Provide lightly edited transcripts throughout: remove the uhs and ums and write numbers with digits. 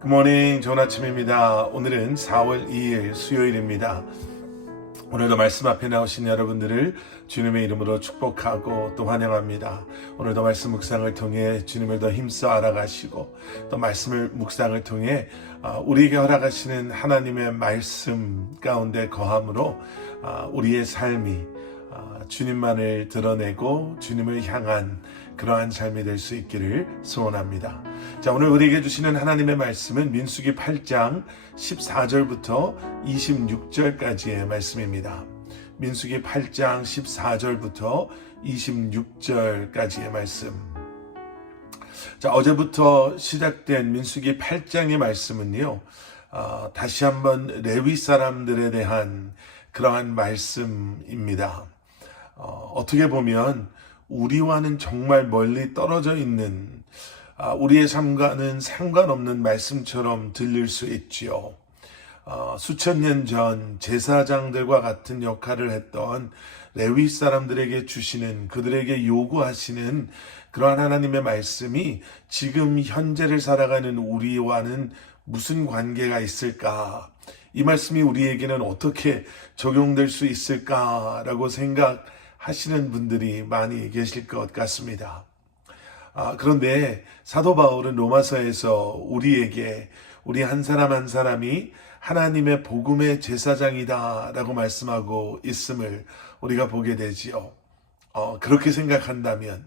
굿모닝, 좋은 아침입니다. 오늘은 4월 2일 수요일입니다. 오늘도 말씀 앞에 나오신 여러분들을 주님의 이름으로 축복하고 또 환영합니다. 오늘도 말씀 묵상을 통해 주님을 더 힘써 알아가시고 또 말씀을 묵상을 통해 우리에게 허락하시는 하나님의 말씀 가운데 거함으로 우리의 삶이 주님만을 드러내고 주님을 향한 그러한 삶이 될 수 있기를 소원합니다. 자, 오늘 우리에게 주시는 하나님의 말씀은 민수기 8장 14절부터 26절까지의 말씀입니다. 민수기 8장 14절부터 26절까지의 말씀. 자, 어제부터 시작된 민수기 8장의 말씀은요, 다시 한번 레위 사람들에 대한 그러한 말씀입니다. 어떻게 보면 우리와는 정말 멀리 떨어져 있는 우리의 삶과는 상관없는 말씀처럼 들릴 수 있지요. 수천 년 전 제사장들과 같은 역할을 했던 레위 사람들에게 주시는, 그들에게 요구하시는 그러한 하나님의 말씀이 지금 현재를 살아가는 우리와는 무슨 관계가 있을까? 이 말씀이 우리에게는 어떻게 적용될 수 있을까라고 생각하시는 분들이 많이 계실 것 같습니다. 그런데 사도 바울은 로마서에서 우리에게 우리 한 사람 한 사람이 하나님의 복음의 제사장이다 라고 말씀하고 있음을 우리가 보게 되지요. 그렇게 생각한다면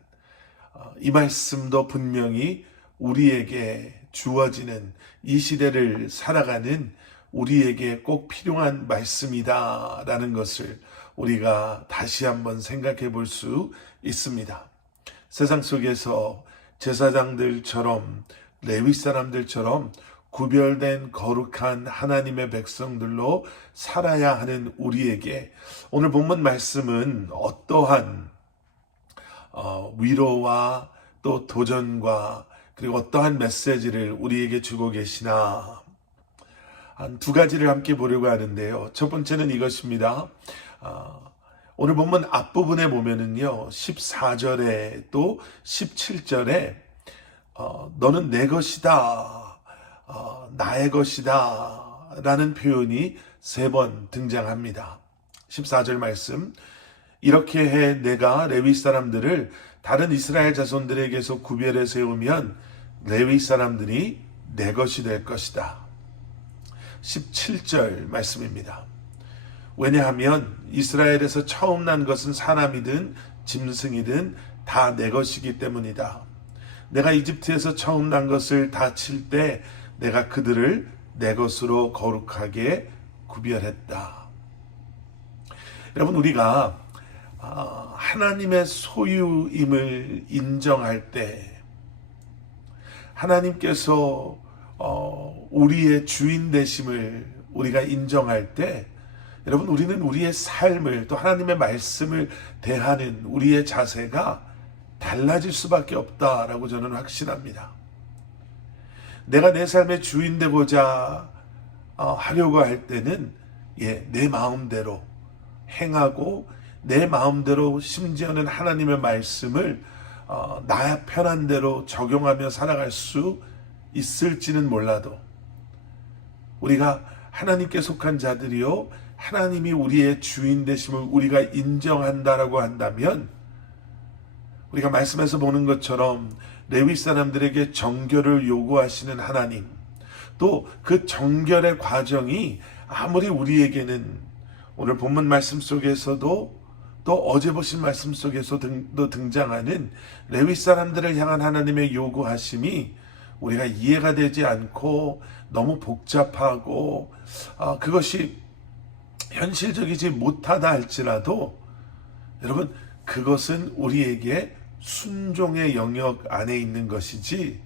이 말씀도 분명히 우리에게 주어지는 이 시대를 살아가는 우리에게 꼭 필요한 말씀이다 라는 것을 우리가 다시 한번 생각해 볼 수 있습니다. 세상 속에서 제사장들처럼 레위 사람들처럼 구별된 거룩한 하나님의 백성들로 살아야 하는 우리에게 오늘 본문 말씀은 어떠한 위로와 또 도전과 그리고 어떠한 메시지를 우리에게 주고 계시나, 한 두 가지를 함께 보려고 하는데요. 첫 번째는 이것입니다. 오늘 본문 앞부분에 보면은요, 14절에 또 17절에 너는 내 것이다, 나의 것이다 라는 표현이 3번 등장합니다. 14절 말씀, 이렇게 해 내가 레위 사람들을 다른 이스라엘 자손들에게서 구별해 세우면 레위 사람들이 내 것이 될 것이다. 17절 말씀입니다. 왜냐하면 이스라엘에서 처음 난 것은 사람이든 짐승이든 다 내 것이기 때문이다. 내가 이집트에서 처음 난 것을 다 칠 때 내가 그들을 내 것으로 거룩하게 구별했다. 여러분, 우리가 하나님의 소유임을 인정할 때, 하나님께서 우리의 주인 되심을 우리가 인정할 때, 여러분, 우리는 우리의 삶을 또 하나님의 말씀을 대하는 우리의 자세가 달라질 수밖에 없다라고 저는 확신합니다. 내가 내 삶의 주인 되고자 하려고 할 때는 내 마음대로 행하고 내 마음대로 심지어는 하나님의 말씀을 나 편한 대로 적용하며 살아갈 수 있을지는 몰라도 우리가 하나님께 속한 자들이요 하나님이 우리의 주인 되심을 우리가 인정한다라고 한다면 우리가 말씀에서 보는 것처럼 레위 사람들에게 정결을 요구하시는 하나님, 또 그 정결의 과정이 아무리 우리에게는 오늘 본문 말씀 속에서도 또 어제 보신 말씀 속에서도 등장하는 레위 사람들을 향한 하나님의 요구하심이 우리가 이해가 되지 않고 너무 복잡하고 그것이 현실적이지 못하다 할지라도 여러분, 그것은 우리에게 순종의 영역 안에 있는 것이지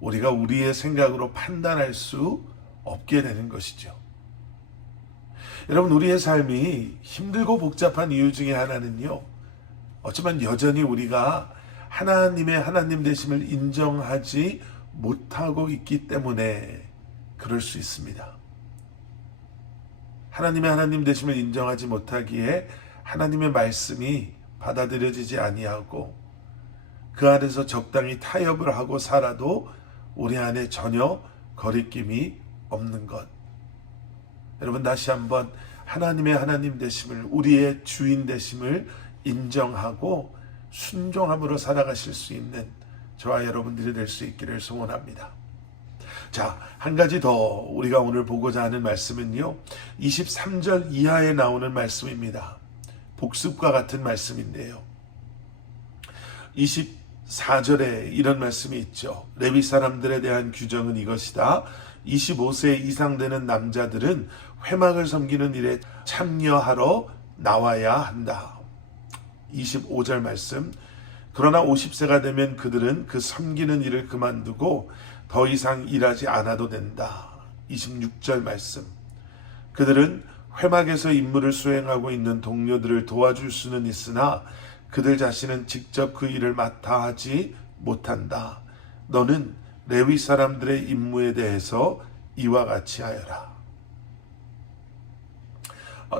우리가 우리의 생각으로 판단할 수 없게 되는 것이죠. 여러분, 우리의 삶이 힘들고 복잡한 이유 중에 하나는요, 어쩌면 여전히 우리가 하나님의 하나님 되심을 인정하지 못하고 있기 때문에 그럴 수 있습니다. 하나님의 하나님 되심을 인정하지 못하기에 하나님의 말씀이 받아들여지지 아니하고 그 안에서 적당히 타협을 하고 살아도 우리 안에 전혀 거리낌이 없는 것. 여러분, 다시 한번 하나님의 하나님 되심을, 우리의 주인 되심을 인정하고 순종함으로 살아가실 수 있는 저와 여러분들이 될 수 있기를 소원합니다. 자, 한 가지 더 우리가 오늘 보고자 하는 말씀은요, 23절 이하에 나오는 말씀입니다. 복습과 같은 말씀인데요, 24절에 이런 말씀이 있죠. 레위 사람들에 대한 규정은 이것이다. 25세 이상 되는 남자들은 회막을 섬기는 일에 참여하러 나와야 한다. 25절 말씀. 그러나 50세가 되면 그들은 그 섬기는 일을 그만두고 더 이상 일하지 않아도 된다. 26절 말씀. 그들은 회막에서 임무를 수행하고 있는 동료들을 도와줄 수는 있으나 그들 자신은 직접 그 일을 맡아 하지 못한다. 너는 레위 사람들의 임무에 대해서 이와 같이 하여라.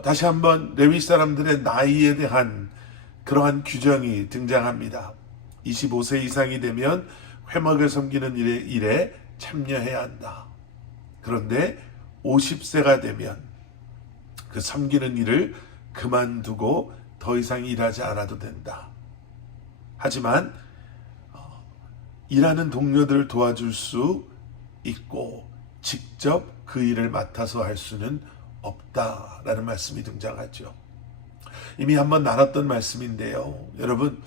다시 한번 레위 사람들의 나이에 대한 그러한 규정이 등장합니다. 25세 이상이 되면 회막을 섬기는 일에 참여해야 한다. 그런데 50세가 되면 그 섬기는 일을 그만두고 더 이상 일하지 않아도 된다. 하지만 일하는 동료들을 도와줄 수 있고 직접 그 일을 맡아서 할 수는 없다라는 말씀이 등장하죠. 이미 한번 나눴던 말씀인데요. 여러분,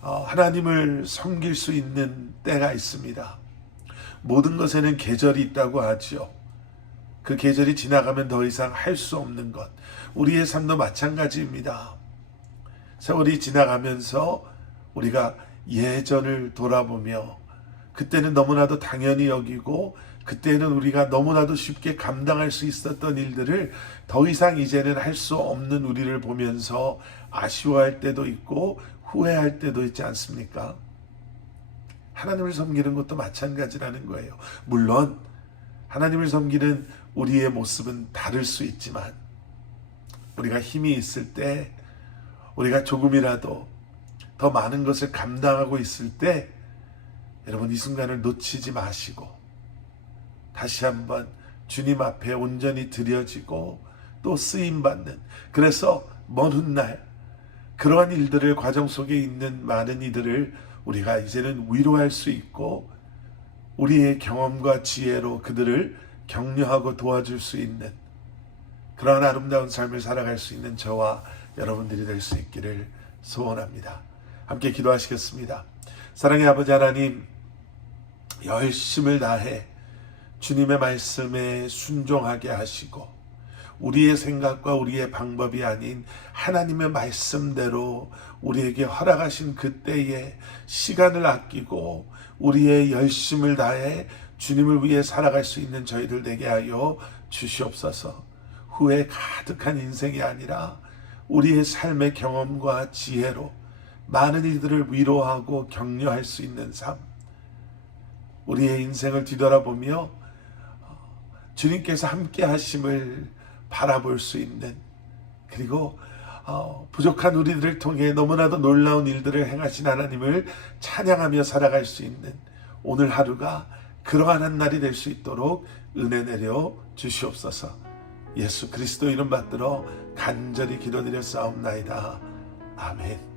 하나님을 섬길 수 있는 때가 있습니다. 모든 것에는 계절이 있다고 하죠. 그 계절이 지나가면 더 이상 할 수 없는 것. 우리의 삶도 마찬가지입니다. 세월이 지나가면서 우리가 예전을 돌아보며 그때는 너무나도 당연히 여기고 그때는 우리가 너무나도 쉽게 감당할 수 있었던 일들을 더 이상 이제는 할 수 없는 우리를 보면서 아쉬워할 때도 있고 후회할 때도 있지 않습니까? 하나님을 섬기는 것도 마찬가지라는 거예요. 물론 하나님을 섬기는 우리의 모습은 다를 수 있지만 우리가 힘이 있을 때, 우리가 조금이라도 더 많은 것을 감당하고 있을 때 여러분, 이 순간을 놓치지 마시고 다시 한번 주님 앞에 온전히 드려지고 또 쓰임받는, 그래서 먼 훗날 그러한 일들을, 과정 속에 있는 많은 이들을 우리가 이제는 위로할 수 있고 우리의 경험과 지혜로 그들을 격려하고 도와줄 수 있는 그러한 아름다운 삶을 살아갈 수 있는 저와 여러분들이 될 수 있기를 소원합니다. 함께 기도하시겠습니다. 사랑의 아버지 하나님, 열심을 다해 주님의 말씀에 순종하게 하시고 우리의 생각과 우리의 방법이 아닌 하나님의 말씀대로 우리에게 허락하신 그때에 시간을 아끼고 우리의 열심을 다해 주님을 위해 살아갈 수 있는 저희들 되게 하여 주시옵소서. 후회 가득한 인생이 아니라 우리의 삶의 경험과 지혜로 많은 이들을 위로하고 격려할 수 있는 삶, 우리의 인생을 뒤돌아보며 주님께서 함께 하심을 바라볼 수 있는, 그리고 부족한 우리들을 통해 너무나도 놀라운 일들을 행하신 하나님을 찬양하며 살아갈 수 있는 오늘 하루가 그러한 한 날이 될 수 있도록 은혜 내려 주시옵소서. 예수 그리스도 이름 받들어 간절히 기도드려 싸움나이다. 아멘.